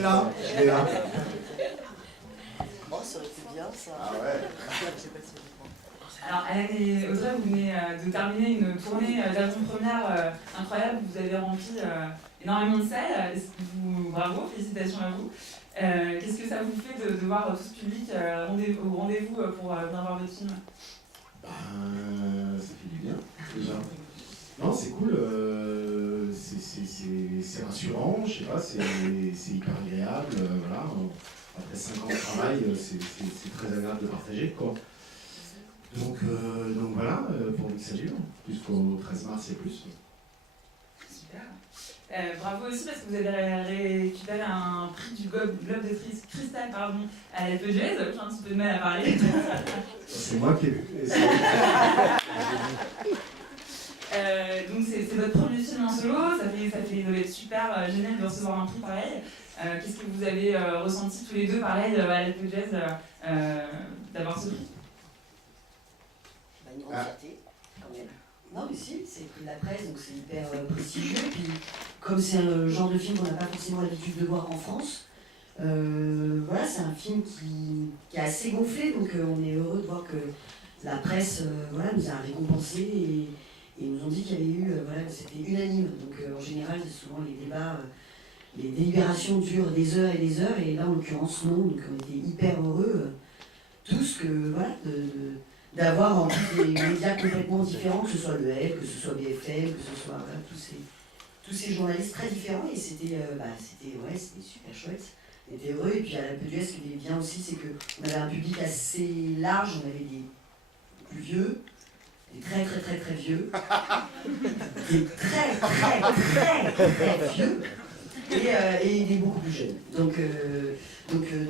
est là, il est là. Oh, ça aurait été bien ça. Ah ouais. Alors, Alan et Audrey, vous venez de terminer une tournée d'avant-première incroyable. Vous avez rempli énormément de salles. Bravo, félicitations à vous. Qu'est-ce que ça vous fait de voir tout ce public au rendez-vous pour venir voir votre film? Ça fait du bien, déjà. Non, c'est cool. C'est rassurant, je sais pas, c'est hyper agréable. Voilà. Après 5 ans de travail, c'est très agréable de partager, quoi. Donc voilà, pour nous ça dure, jusqu'au 13 mars et plus. Super. Bravo aussi parce que vous avez récupéré un prix du Globe de Cristal à la FEJS. J'ai un petit peu de mal à parler. C'est moi qui ai vu. Donc c'est votre premier film en solo, ça doit être super génial de recevoir un prix pareil. Qu'est-ce que vous avez ressenti tous les deux pareil à la FEJS d'avoir ce prix? Une grande fierté, quand même. Non, mais si, c'est le prix de la presse, donc c'est hyper prestigieux. Et puis, comme c'est un genre de film qu'on n'a pas forcément l'habitude de voir en France, voilà, c'est un film qui est assez gonflé, donc on est heureux de voir que la presse voilà, nous a récompensé et nous ont dit qu'il y avait eu, voilà, que c'était unanime. Donc en général, souvent les débats, les délibérations durent des heures et des heures, et là en l'occurrence non, donc on était hyper heureux tous que, voilà, d'avoir en plus des médias complètement différents, que ce soit le L, que ce soit BFM, que ce soit voilà, tous ces journalistes très différents, et c'était super chouette. On était heureux, et puis à la PDS, ce qui était bien aussi, c'est qu'on avait un public assez large, on avait des plus vieux, des très très très très vieux, des très très très très vieux, et des beaucoup plus jeunes. Donc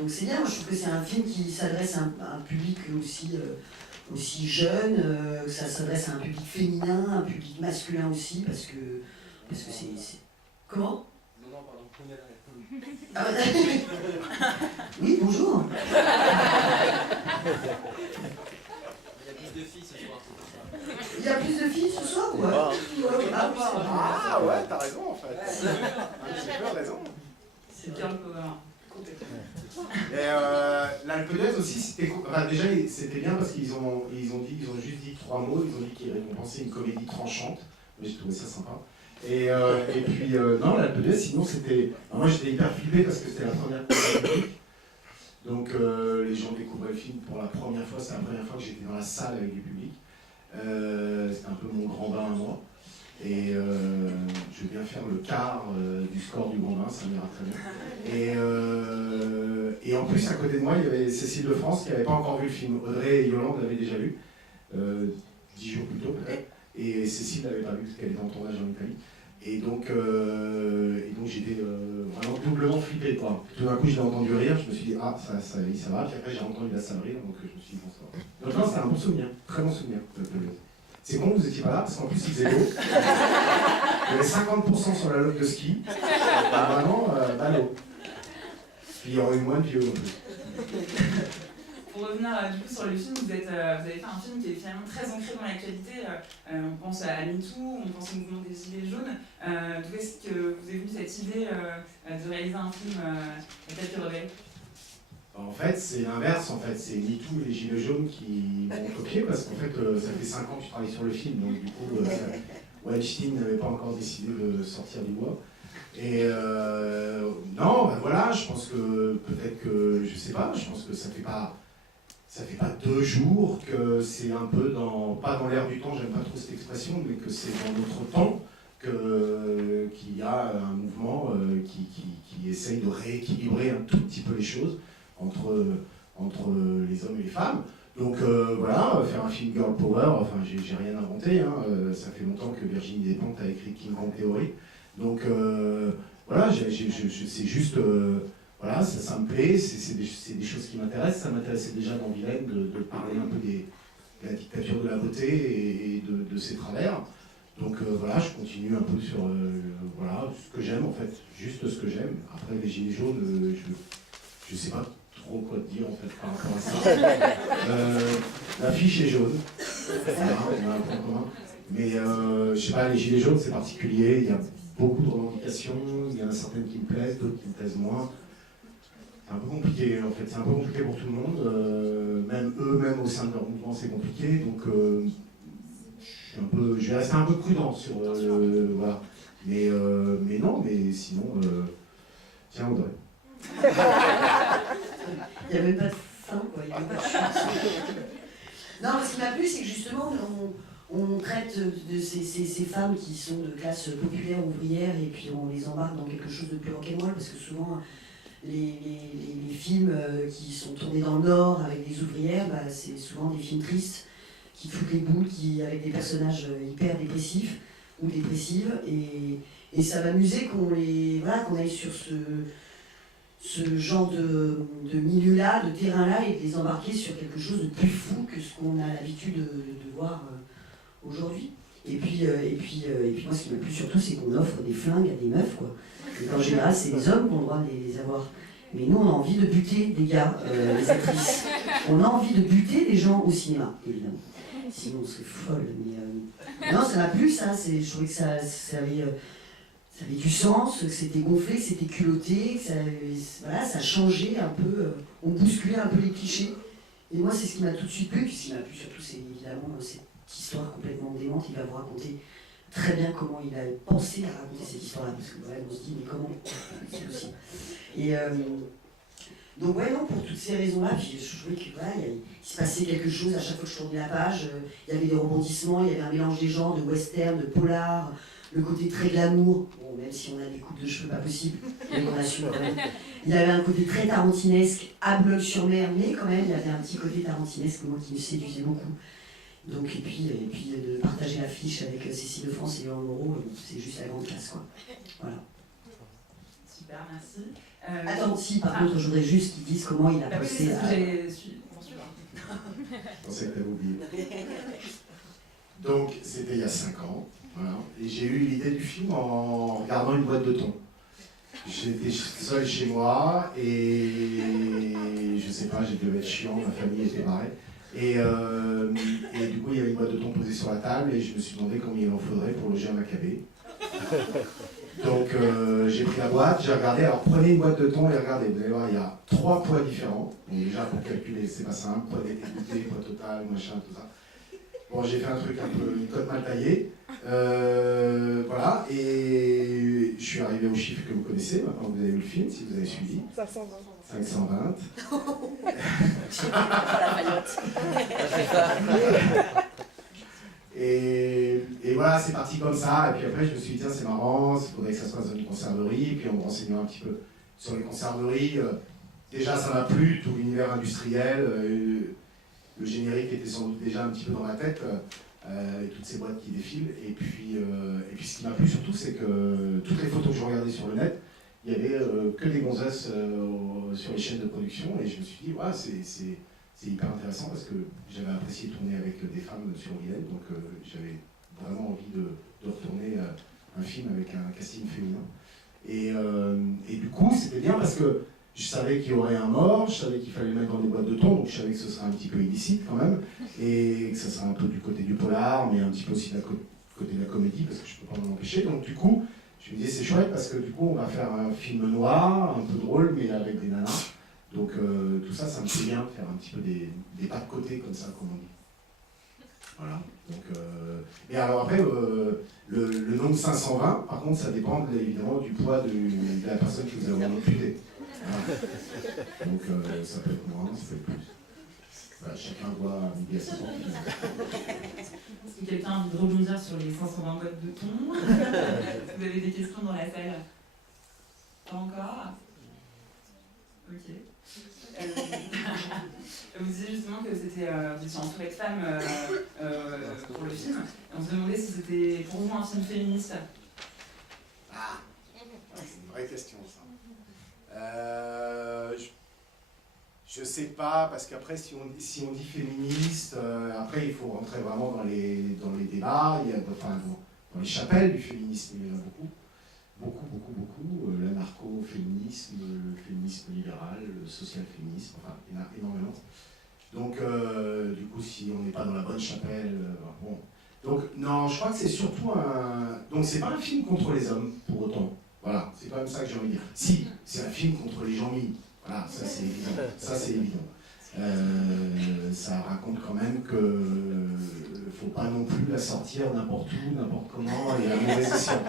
c'est bien, je trouve que c'est un film qui s'adresse à un public aussi jeune, ça s'adresse à un public féminin, un public masculin aussi, parce que c'est... Comment? Non, pardon, prenez la ah, oui, bonjour. Il y a plus de filles ce soir, c'est pour ça. Il y a plus de filles ce soir, quoi. Ah ouais, t'as raison en fait. Un petit peu raison. C'est bien le power. Et l'Alpe d'Huez aussi, déjà c'était bien parce qu'ils ont juste dit 3 mots, ils ont dit qu'ils récompensaient une comédie tranchante, mais j'ai trouvé ça sympa. Et puis non, l'Alpe d'Huez, sinon c'était... Moi j'étais hyper flippé parce que c'était la première comédie publique, donc les gens découvraient le film pour la première fois, c'est la première fois que j'étais dans la salle avec du public. C'était un peu mon grand bain à moi. Et je vais bien faire le quart du score du grand bain, ça m'ira très bien. Et en plus, à côté de moi, il y avait Cécile de France qui n'avait pas encore vu le film. Audrey et Yolande l'avaient déjà vu, 10 jours plus tôt peut-être. Et Cécile n'avait pas vu parce qu'elle était en tournage en Italie. Et donc j'étais vraiment doublement flippé, quoi. Tout d'un coup, je l'ai entendu rire, je me suis dit, ah, ça va. Puis après, j'ai entendu la salle rire, donc je me suis dit, bon, ça va. Donc là, c'était un bon souvenir, très bon souvenir. C'est bon, vous n'étiez pas là, parce qu'en plus, il faisait beau. Il y avait 50% sur la loque de ski. Vraiment, l'eau. Puis il y aurait eu moins de vieux en plus. Pour revenir du coup sur le film, vous avez fait un film qui est finalement très ancré dans l'actualité. On pense à MeToo, on pense au mouvement des Gilets jaunes. D'où est-ce que vous avez venu cette idée de réaliser un film tel que Rebelle? En fait, c'est l'inverse, en fait. C'est MeToo et les Gilets jaunes qui m'ont copié, parce qu'en fait, ça fait 5 ans que je travaille sur le film, donc du coup, Weinstein n'avait pas encore décidé de sortir du bois. Et non, ben voilà, je pense que peut-être que, je sais pas, je pense que ça fait pas 2 jours que c'est un peu pas dans l'air du temps, j'aime pas trop cette expression, mais que c'est dans notre temps qu'il y a un mouvement qui essaye de rééquilibrer un tout petit peu les choses entre les hommes et les femmes. Donc voilà, faire un film Girl Power, enfin j'ai rien inventé, hein, ça fait longtemps que Virginie Despentes a écrit King Kong Theory. Donc voilà, c'est juste, voilà, ça me plaît, c'est des choses qui m'intéressent. Ça m'intéressait déjà dans Vilaine de parler un peu de la dictature de la beauté et de ses travers. Donc voilà, je continue un peu sur voilà, ce que j'aime en fait, juste ce que j'aime. Après les gilets jaunes, je sais pas trop quoi te dire en fait par rapport à ça. L'affiche est jaune, voilà, on a un point commun. Mais je sais pas, les gilets jaunes c'est particulier, il y a beaucoup de revendications, il y en a certaines qui me plaisent, d'autres qui me plaisent moins. C'est un peu compliqué en fait, c'est un peu compliqué pour tout le monde, même eux-mêmes au sein de leur mouvement c'est compliqué, donc je vais rester un peu prudent sur voilà. Mais non, mais sinon, tiens Audrey. Il n'y a même pas de fin, quoi. Il y a même pas de chance. Non, ce qui m'a plu, c'est que justement, on traite de ces femmes qui sont de classe populaire, ouvrière, et puis on les embarque dans quelque chose de plus rock'n'roll, parce que souvent, les films qui sont tournés dans le Nord avec des ouvrières, bah, c'est souvent des films tristes, qui foutent les boules, avec des personnages hyper dépressifs ou dépressives, et ça m'amusait qu'on aille sur ce genre de milieu-là, de terrain-là, et de les embarquer sur quelque chose de plus fou que ce qu'on a l'habitude de voir aujourd'hui. Et puis moi, ce qui m'a plu surtout, c'est qu'on offre des flingues à des meufs, quoi. Et qu'en général, c'est les hommes qui ont le droit de les avoir. Mais nous, on a envie de buter des gars, les actrices. On a envie de buter des gens au cinéma, évidemment. Sinon, on serait folle. Mais non, ça m'a plu, ça. Je trouvais que ça avait du sens, que c'était gonflé, que c'était culotté, que ça changeait un peu, on bousculait un peu les clichés. Et moi, c'est ce qui m'a tout de suite plu. Puis ce qui m'a plu surtout, c'est évidemment cette histoire complètement démente. Il va vous raconter très bien comment il a pensé à raconter cette histoire-là. Parce que voilà, on se dit, mais comment c'est possible. Et donc, ouais, non, pour toutes ces raisons-là, puis je trouvais que voilà, il se passait quelque chose à chaque fois que je tournais la page. Il y avait des rebondissements, il y avait un mélange des genres, de western, de polar. Le côté très glamour, bon, même si on a des coupes de cheveux pas possibles, mais on assume quand même. Il y avait un côté très tarantinesque, à Boulogne-sur-Mer, mais quand même, il y avait un petit côté tarantinesque, moi, qui me séduisait beaucoup. Donc, et puis de partager l'affiche avec Cécile de France et Léon Moreau, c'est juste la grande classe, quoi. Voilà. Super, merci. Attends, si, par contre, je voudrais juste qu'ils disent comment il a posté à... Je pensais que t'avais oublié. Donc, c'était il y a 5 ans. Voilà. Et j'ai eu l'idée du film en regardant une boîte de thon. J'étais seul chez moi et je sais pas, j'ai dû être chiant, ma famille était barrée. Et du coup, il y avait une boîte de thon posée sur la table et je me suis demandé combien il en faudrait pour loger à Maccabée. Donc j'ai pris la boîte, j'ai regardé. Alors prenez une boîte de thon et regardez, vous allez voir, il y a 3 poids différents. Donc déjà pour calculer, c'est pas simple, poids d'été, poids total, machin, tout ça. Bon, j'ai fait un truc un peu, une cote mal taillée. Voilà, et je suis arrivé au chiffre que vous connaissez, maintenant vous avez vu le film, si vous avez suivi. 520. 520. Et voilà, c'est parti comme ça. Et puis après, je me suis dit, tiens, c'est marrant, il faudrait que ça se passe dans une conserverie. Et puis en me renseignant un petit peu sur les conserveries, déjà ça m'a plu, tout l'univers industriel. Le générique était sans doute déjà un petit peu dans la tête, et toutes ces boîtes qui défilent. Et puis ce qui m'a plu surtout, c'est que toutes les photos que je regardais sur le net, il n'y avait que des gonzesses sur les chaînes de production. Et je me suis dit, ouais, c'est hyper intéressant parce que j'avais apprécié tourner avec des femmes sur Guylaine, donc j'avais vraiment envie de retourner un film avec un casting féminin. Et du coup, c'était bien parce que je savais qu'il y aurait un mort, je savais qu'il fallait le mettre dans des boîtes de thon, donc je savais que ce serait un petit peu illicite quand même, et que ça serait un peu du côté du polar, mais un petit peu aussi du côté de la comédie, parce que je ne peux pas m'en empêcher. Donc du coup, je me disais c'est chouette parce que du coup on va faire un film noir, un peu drôle, mais avec des nanas. Donc tout ça, ça me fait bien de faire un petit peu des pas de côté comme ça, comme on dit. Voilà. Donc, et alors après, le nombre 520, par contre, ça dépend évidemment du poids de la personne que vous avez amputée. Voilà. Donc ça peut être moins, ça peut être plus. Voilà, chacun voit midi à 50. Est-ce que quelqu'un a envie de rebondir sur les 520 boîtes de thon? Vous avez des questions dans la salle? Pas encore? Ok. Vous disiez justement que c'était vous étiez entouré de femmes pour le film. Et on se demandait si c'était pour vous un film féministe. Ah, c'est une vraie question ça. Je sais pas, parce qu'après si on dit féministe, après il faut rentrer vraiment dans les débats, il y a, enfin, dans les chapelles du féminisme, il y en a beaucoup. Beaucoup, l'anarcho-féminisme, le féminisme libéral, le social-féminisme, enfin, il y en a énormément. Donc, du coup, si on n'est pas dans la bonne chapelle, bon. Donc, non, je crois que c'est surtout donc, c'est pas un film contre les hommes, pour autant. Voilà, c'est quand même ça que j'ai envie de dire. Si, c'est un film contre les gens mis. Voilà, ça c'est évident. Ça c'est évident. Ça raconte quand même que faut pas non plus la sortir n'importe où, n'importe comment et à mauvais escient.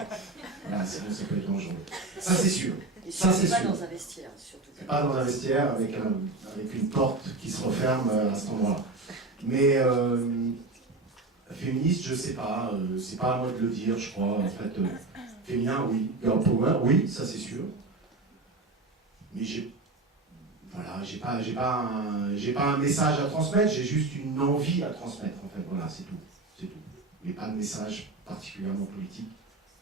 Voilà, sinon ça peut être dangereux. Ça c'est sûr. Et Ça, c'est pas sûr. dans un vestiaire, surtout. C'est pas dans un vestiaire avec une porte qui se referme à cet endroit-là. Mais féministe, je sais pas, c'est pas à moi de le dire, je crois. En fait, féminin, oui. Girl power, oui, ça c'est sûr. Mais j'ai pas un message à transmettre, j'ai juste une envie à transmettre, en fait. Voilà, c'est tout. C'est tout. Mais pas de message particulièrement politique,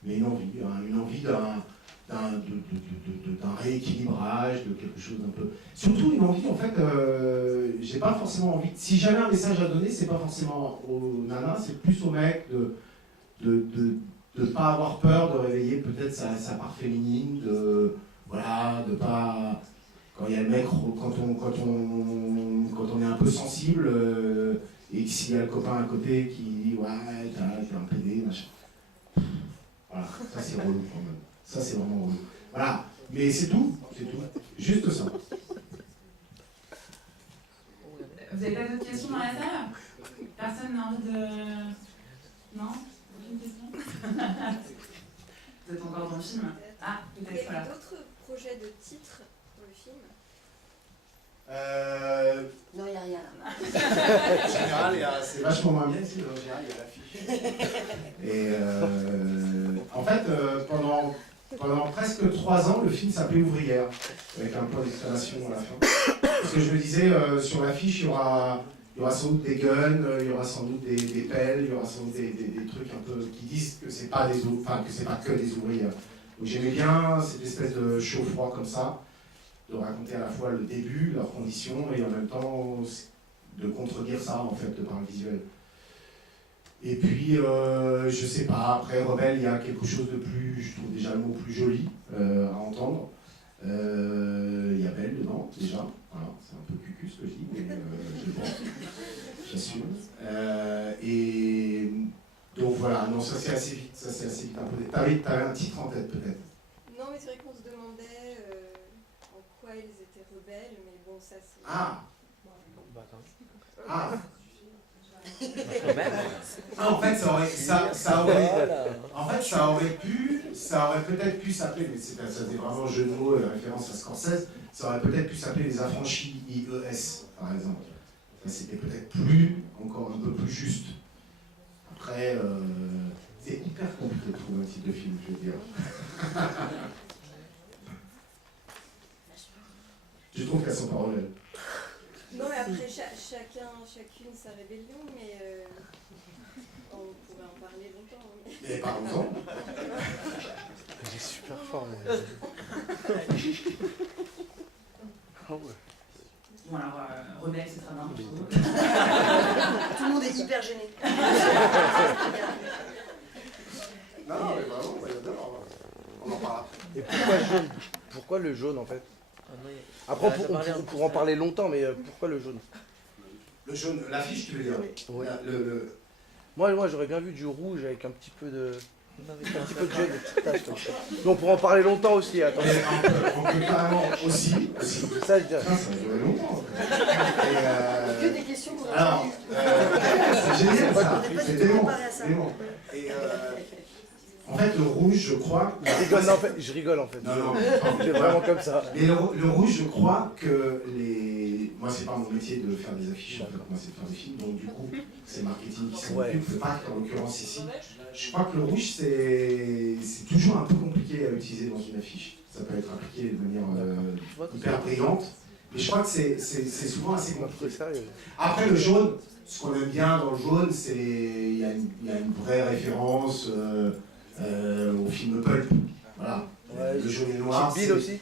mais une envie d'un rééquilibrage, de quelque chose d'un peu... Surtout une envie, en fait, j'ai pas forcément envie... Si j'avais un message à donner, c'est pas forcément aux nanas, c'est plus aux mecs de pas avoir peur de réveiller peut-être sa part féminine, de pas... Quand il y a le mec, quand on est un peu sensible, et que s'il y a le copain à côté qui dit « ouais, t'es un PD, machin ». Voilà, ça c'est relou quand même. Ça c'est vraiment relou. Voilà, mais c'est tout, juste ça. Vous n'avez pas d'autres questions dans la salle? Personne n'a envie de... Non? Aucune question? Vous êtes encore dans le film? Ah, peut-être, voilà. D'autres projets de titres pour le film? Non, il n'y a rien là. En général, c'est vachement moins bien si en général il y a l'affiche. Et en fait, pendant presque 3 ans, le film s'appelait Ouvrière, avec un point d'exclamation à la fin. Parce que je me disais, sur l'affiche, il y aura sans doute des guns, il y aura sans doute des pelles, il y aura sans doute des trucs un peu qui disent que c'est pas que des ouvriers. Donc j'aimais bien cette espèce de chaud-froid comme ça, de raconter à la fois le début, leurs conditions, et en même temps de contredire ça en fait par le visuel. Et puis, je sais pas, après Rebelle, il y a quelque chose de plus, je trouve déjà le mot plus joli à entendre. Il y a Belle dedans, déjà. Voilà, c'est un peu cucu ce que je dis, mais je pense, j'assume. Et donc voilà, non, ça c'est assez vite imposé. T'avais un titre en tête peut-être? Non, mais c'est vrai qu'on se demandait en quoi ils étaient rebelles, mais bon, ça c'est... Ah, Ah, en fait, ça aurait peut-être pu s'appeler, mais ça c'est vraiment jeu de mots et référence à Scorsese, ça aurait peut-être pu s'appeler Les Affranchis, IES, par exemple. Ça c'était peut-être encore un peu plus juste. Après, c'est hyper compliqué de trouver un titre de film, je veux dire. Je trouve qu'elles sont pas rebelles. Non, mais après, chacune sa rébellion, mais on pourrait en parler longtemps. Mais parlons-en. Il est super fort, mais... Ah ouais. Bon alors, Rebelle, c'est très bien pour vous. Tout le monde est hyper gêné. Non, mais vraiment, on en parle. Et pourquoi jaune? Pourquoi le jaune en fait? Après, on pourra en parler longtemps, mais pourquoi le jaune? Le jaune, l'affiche, tu veux dire? Oui. Moi, Moi, j'aurais bien vu du rouge avec un petit peu de jaune, des petites taches comme ça. Mais on pourra en parler longtemps aussi, attends. on peut carrément aussi. Ça, je dirais. Ça va durer longtemps. Que des questions qu'on a Alors, c'est génial ça. On n'est pas C'est du tout tellement. préparé à ça. Et en fait, le rouge, je crois. Je rigole en fait. Non, C'est vraiment comme ça. Mais le rouge, je crois que moi, c'est pas mon métier de faire des affiches, en fait. Moi, c'est de faire des films. Donc, du coup, c'est marketing qui s'en occupe. Le pack, en l'occurrence, ici. Je crois que le rouge, c'est toujours un peu compliqué à utiliser dans une affiche. Ça peut être appliqué de manière hyper brillante. Mais je crois que c'est souvent assez compliqué. Après, le jaune, ce qu'on aime bien dans le jaune, c'est il y a une vraie référence au film Pulp. Voilà. Ouais, le jaune et le noir. Kill Bill aussi.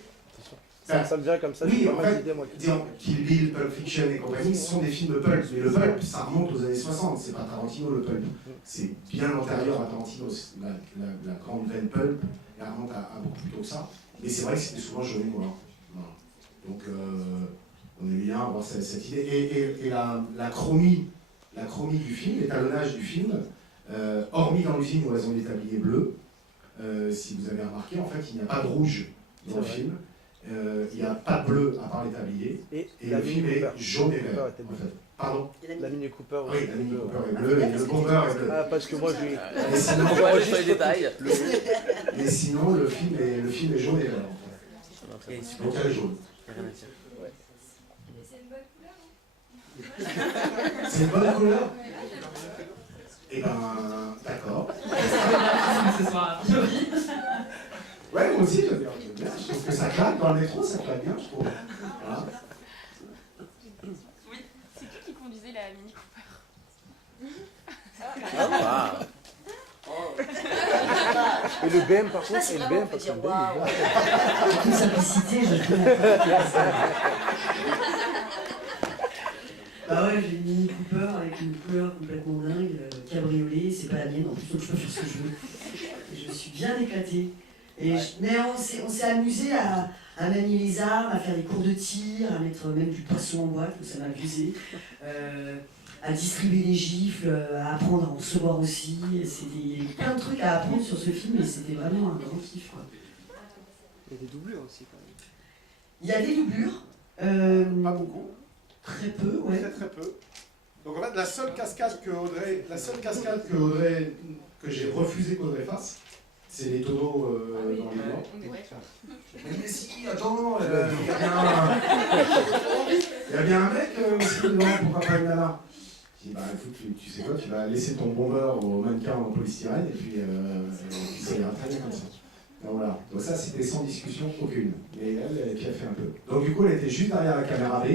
Ça me vient comme ça. Oui, j'ai en pas mal fait, d'idées, moi. disons, Kill Bill, Pulp Fiction et compagnie, ce sont des films Pulp. Mais le Pulp, ça remonte aux années 60. C'est pas Tarantino, le Pulp. C'est bien antérieur à Tarantino. La grande veine Pulp, elle remonte à beaucoup plus tôt que ça. Mais c'est vrai que c'était souvent jaune et noir. Voilà. Donc, on est bien à avoir cette idée. Et la chromie du film, l'étalonnage du film, hormis dans l'usine où elles ont des tabliers bleus, si vous avez remarqué, en fait, il n'y a pas de rouge dans le film. Il n'y a pas de bleu à part les tabliers. Et Et la le film Mini est Cooper. jaune et Cooper vert. était En bleu. fait. Pardon. La Mini Cooper Oui, aussi. la Mini bleu. Cooper est bleue et le Bomber est bleu. Ah, parce que moi j'ai. Et sinon, Ouais, j'ai pas les détails. et sinon, le film est jaune et vert. En fait. Donc elle est jaune. Et c'est une bonne couleur, hein. C'est une bonne couleur. Ouais, j'aime bien. Eh ben, d'accord. Ce soir. Ouais, moi aussi, j'aime bien. Je trouve que ça claque dans le métro, ça claque bien, je trouve. Voilà. C'est qui conduisait la Mini Cooper? Ah. Et le BM par Ça, contre, c'est et le vraiment, BM on peut parce que dire, le BM, waouh. il est En toute simplicité, je trouve. Bah ouais, j'ai une Mini Cooper avec une couleur complètement dingue, cabriolet, c'est pas la mienne en plus, donc je peux faire ce que je veux. Et je me suis bien éclatée. Mais on s'est amusé à manier les armes, à faire des cours de tir, à mettre même du poisson en boîte, ça m'a amusé. À distribuer des gifles, à apprendre à en recevoir aussi. C'était plein de trucs à apprendre sur ce film et c'était vraiment un grand kiff, quoi. Il y a des doublures aussi quand même. Il y a des doublures. Pas beaucoup, Très peu, ouais. très très peu. Donc en fait, la seule cascade que j'ai refusé qu'Audrey fasse, c'est les tonneaux dans les morts. Mais si, attends, il y a bien un mec aussi dedans, pourquoi pas une nana? Je dis, bah écoute, tu sais quoi, tu vas laisser ton bomber au mannequin en polystyrène et puis ça ira très bien comme ça. Donc voilà, donc ça c'était sans discussion aucune. Et elle qui a fait un peu. Donc du coup, elle était juste derrière la caméra B.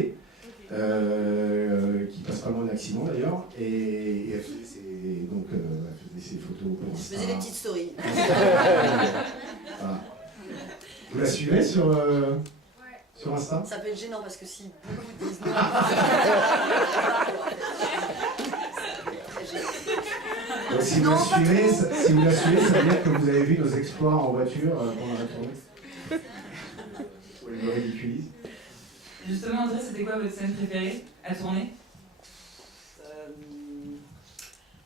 Qui passe pas loin de l'accident d'ailleurs, et elle faisait ses photos pour Je Insta. faisais des petites stories. Voilà. Vous la suivez sur Insta? Ça peut être gênant parce que si beaucoup disent non. Donc, si vous Non, la pas suivez, trop. ça veut dire que vous avez vu nos exploits en voiture pendant la tournée. Où elle me ridiculise. Justement, André, c'était quoi votre scène préférée à tourner?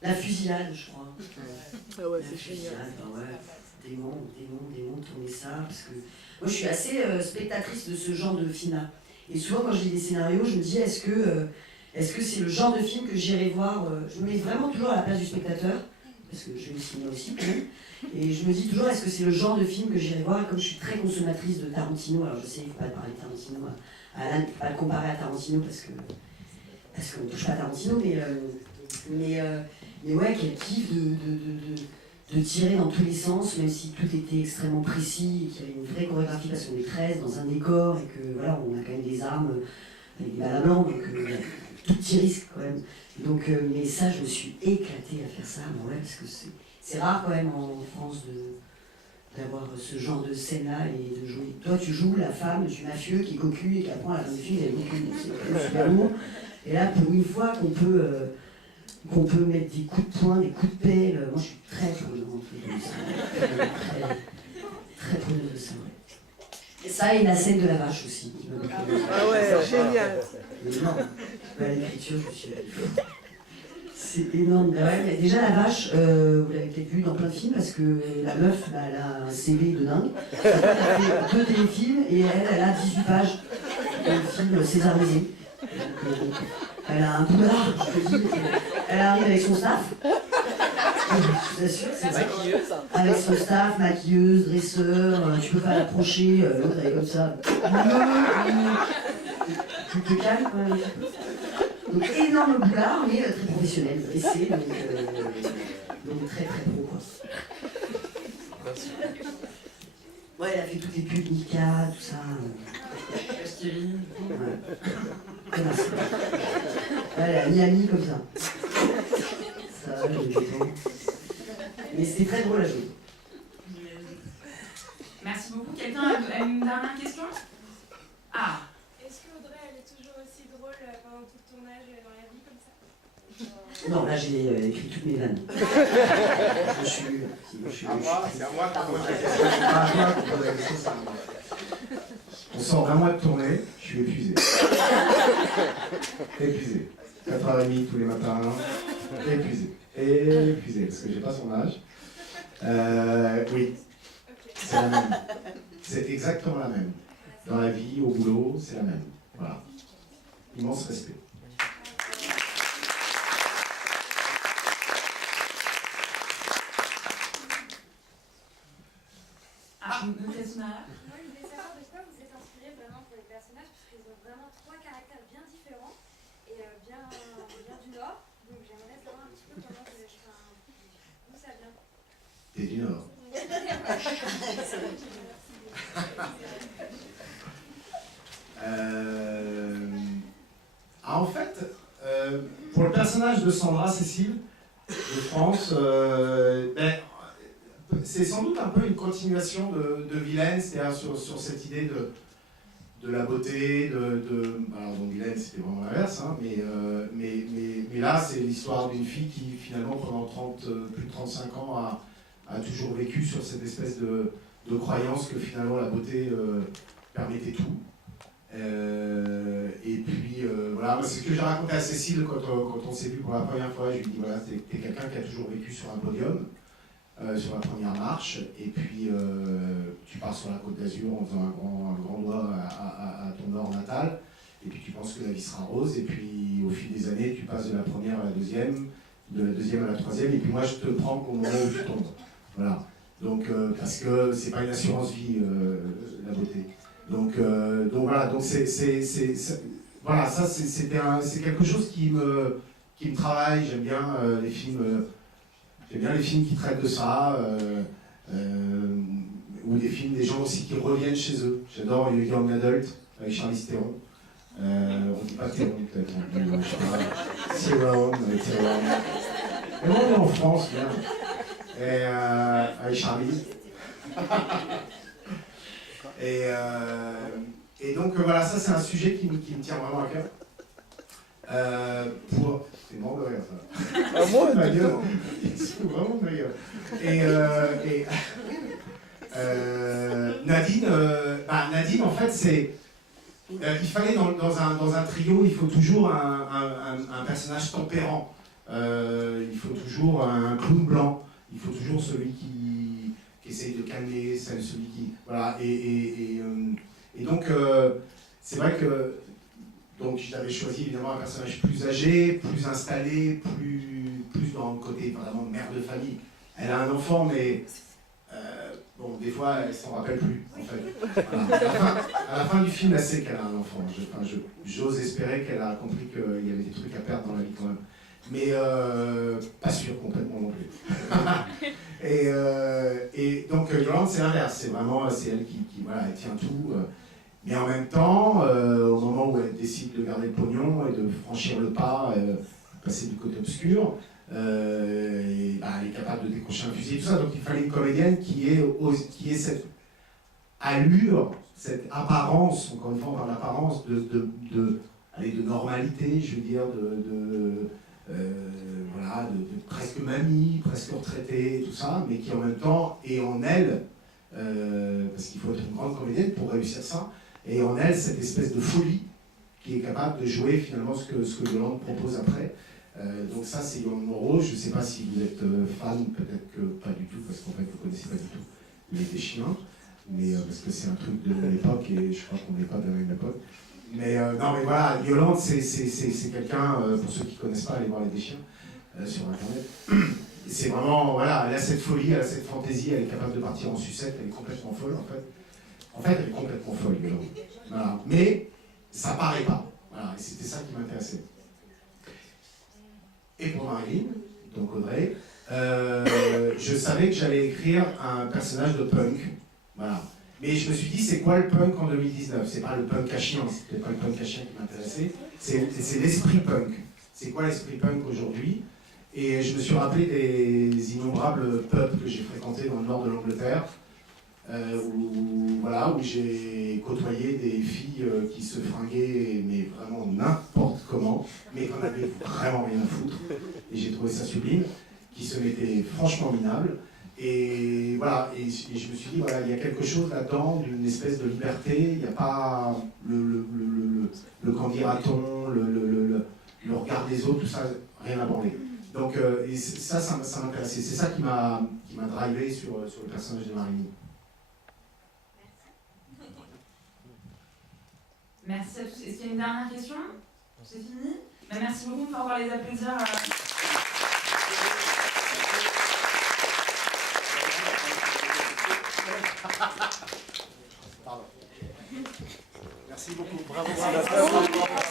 La fusillade, je crois. Ah ouais, La c'est fusillade, génial. bah ouais. Démon, tourner ça. Parce que moi, je suis assez spectatrice de ce genre de film-là. Et souvent, quand je lis des scénarios, je me dis, est-ce que c'est le genre de film que j'irai voir Je me mets vraiment toujours à la place du spectateur, parce que je vais au cinéma aussi, quand même. Et je me dis toujours, est-ce que c'est le genre de film que j'irai voir? Et comme je suis très consommatrice de Tarantino, alors je sais, il ne faut pas parler de Tarantino à Alan, il ne faut pas le comparer à Tarantino parce qu'on ne touche pas à Tarantino, mais ouais, quel kiff de tirer dans tous les sens, même si tout était extrêmement précis et qu'il y avait une vraie chorégraphie parce qu'on est 13 dans un décor et que voilà, on a quand même des armes avec des balles à blanc, donc tout petit risque quand même. Donc, mais ça, je me suis éclatée à faire ça, ouais, parce que c'est rare quand même en France d'avoir ce genre de scène-là et de jouer. Toi, tu joues la femme du mafieux qui est cocu et qui apprend à la fin du film, elle est cocu, c'est quand même super lourd. Et là, pour une fois qu'on peut mettre des coups de poing, des coups de pelle, moi je suis très preneuse de ça. Très preneuse de ça, ouais. Et ça, et la scène de la vache aussi. qui m'a beaucoup- Ah ouais, génial. C'est énorme. Ouais, l'écriture, je me suis dit, c'est énorme. Bah ouais, mais déjà la vache, vous l'avez peut-être vu dans plein de films parce que la meuf, bah, elle a un CV de dingue. Elle a fait 2 téléfilms et elle a 18 pages de film césarisé. Donc, elle a un boulard, je te dis. Elle arrive avec son staff. Je vous assure, c'est ça. Maquilleuse. Avec son staff, maquilleuse, dresseur, tu peux pas l'approcher, l'autre elle est comme ça. Tu te calmes quand même un petit peu. Donc énorme boulard, mais très professionnel, dressé, donc très très pro quoi. Ouais, elle a fait toutes les pubs Nika, tout ça. Ashkiri. Ouais. Connasse. Elle a Miami comme ça. Ça, j'ai eu le temps. Mais c'était très drôle à jouer. Merci beaucoup. Quelqu'un a une dernière question? Ah, Est-ce que Audrey, elle est toujours aussi drôle pendant tout le tournage dans la vie comme ça? Non, là j'ai écrit toutes mes vannes. Je suis. C'est à moi qu'on Pardon. pose la question. C'est pas à toi qu'on pose la question, c'est à moi. On sort d'un mois de tournée, je suis épuisé. Épuisé. 4h30 tous les matins. Épuisé, parce que j'ai pas son âge. Oui, c'est la même. C'est exactement la même. dans la vie, au boulot, c'est la même. Voilà. Immense respect. Ah, une question derrière. Moi, je voulais savoir de quoi vous êtes inspiré vraiment pour les personnages, parce qu'ils ont vraiment 3 caractères bien différents et bien du Nord. Donc j'aimerais savoir un petit peu comment d'où ça vient. T'es du Nord. En fait, pour le personnage de Sandra Cécile de France, c'est sans doute un peu une continuation de Vilaine, c'est-à-dire sur cette idée de la beauté, alors donc Vilaine c'était vraiment l'inverse, hein, mais là c'est l'histoire d'une fille qui finalement pendant plus de 35 ans a toujours vécu sur cette espèce de croyance que finalement la beauté permettait tout. Et puis voilà, c'est ce que j'ai raconté à Cécile quand on s'est vu pour la première fois. Je lui ai dit voilà, t'es quelqu'un qui a toujours vécu sur un podium, sur la première marche, et puis tu pars sur la Côte d'Azur en faisant un grand doigt à ton nord natal, et puis tu penses que la vie sera rose, et puis au fil des années tu passes de la première à la deuxième, de la deuxième à la troisième, et puis moi je te prends au moment où tu tombes. Voilà. Donc parce que c'est pas une assurance vie la beauté. Donc voilà, donc voilà, ça c'est quelque chose qui me travaille. J'aime bien les films, qui traitent de ça, ou des films des gens aussi qui reviennent chez eux. J'adore Young Adult avec Charlize Theron. On dit pas Theron peut-être, on dit Theron, Theron. Mais on est en France, bien. Et avec Charlize. Et donc voilà, ça c'est un sujet qui me tient vraiment à cœur. C'est bon de rire ça. Ah, moi, ma gueule. C'est vraiment ma gueule. Nadine, en fait, c'est. Il fallait dans un trio, il faut toujours un personnage tempérant. Il faut toujours un clown blanc. Il faut toujours celui qui essaye de calmer, celui qui... Voilà, et donc, c'est vrai que donc, j'avais choisi évidemment un personnage plus âgé, plus installé, plus dans le côté vraiment mère de famille. Elle a un enfant, mais bon, des fois, elle s'en rappelle plus, en fait. Voilà. À la fin du film, elle sait qu'elle a un enfant. J'ose espérer qu'elle a compris qu'il y avait des trucs à perdre dans la vie quand même. Mais pas sûr complètement non plus. Et donc Yolande c'est l'inverse, c'est elle qui voilà, elle tient tout. Mais en même temps, au moment où elle décide de garder le pognon et de franchir le pas, passer du côté obscur, elle est capable de décrocher un fusil et tout ça. Donc il fallait une comédienne qui ait cette allure, cette apparence, encore une fois on parle d'apparence, de normalité, je veux dire, voilà, de presque mamie, presque retraitée, tout ça, mais qui en même temps est en elle, parce qu'il faut être une grande comédienne pour réussir ça, et en elle cette espèce de folie qui est capable de jouer finalement ce que Yolande propose après. Donc ça c'est Yolande Moreau, je ne sais pas si vous êtes fan, peut-être que pas du tout, parce qu'en fait vous ne connaissez pas du tout Les Déchiens, mais parce que c'est un truc de l'époque et je crois qu'on n'est pas de la même époque. Mais non, mais voilà, Yolande, c'est quelqu'un, pour ceux qui ne connaissent pas, allez voir Les Déchiens sur Internet. C'est vraiment, voilà, elle a cette folie, elle a cette fantaisie, elle est capable de partir en sucette, elle est complètement folle en fait. En fait, elle est complètement folle, Yolande. Voilà. Mais ça paraît pas. Voilà, et c'était ça qui m'intéressait. Et pour Marilyn, donc Audrey, je savais que j'allais écrire un personnage de punk. Voilà. Mais je me suis dit, c'est quoi le punk en 2019? C'est pas le punk à chien, c'était pas le punk à chien qui m'intéressait, c'est l'esprit punk. C'est quoi l'esprit punk aujourd'hui? Et je me suis rappelé des innombrables pubs que j'ai fréquentés dans le nord de l'Angleterre, où j'ai côtoyé des filles qui se fringuaient, mais vraiment n'importe comment, mais qu'on avait vraiment rien à foutre. Et j'ai trouvé ça sublime, qui se mettaient franchement minables. Et voilà, et je me suis dit, voilà, il y a quelque chose là-dedans, d'une espèce de liberté, il n'y a pas le qu'en dira-t-on, le regard des autres, tout ça, rien à branler. Donc et ça m'intéressait, c'est ça qui m'a drivé sur le personnage de Marilyn. Merci à tous. Est-ce qu'il y a une dernière question? C'est fini? Bah, merci beaucoup, on peut encore les applaudir. Pardon. Merci beaucoup. Bravo.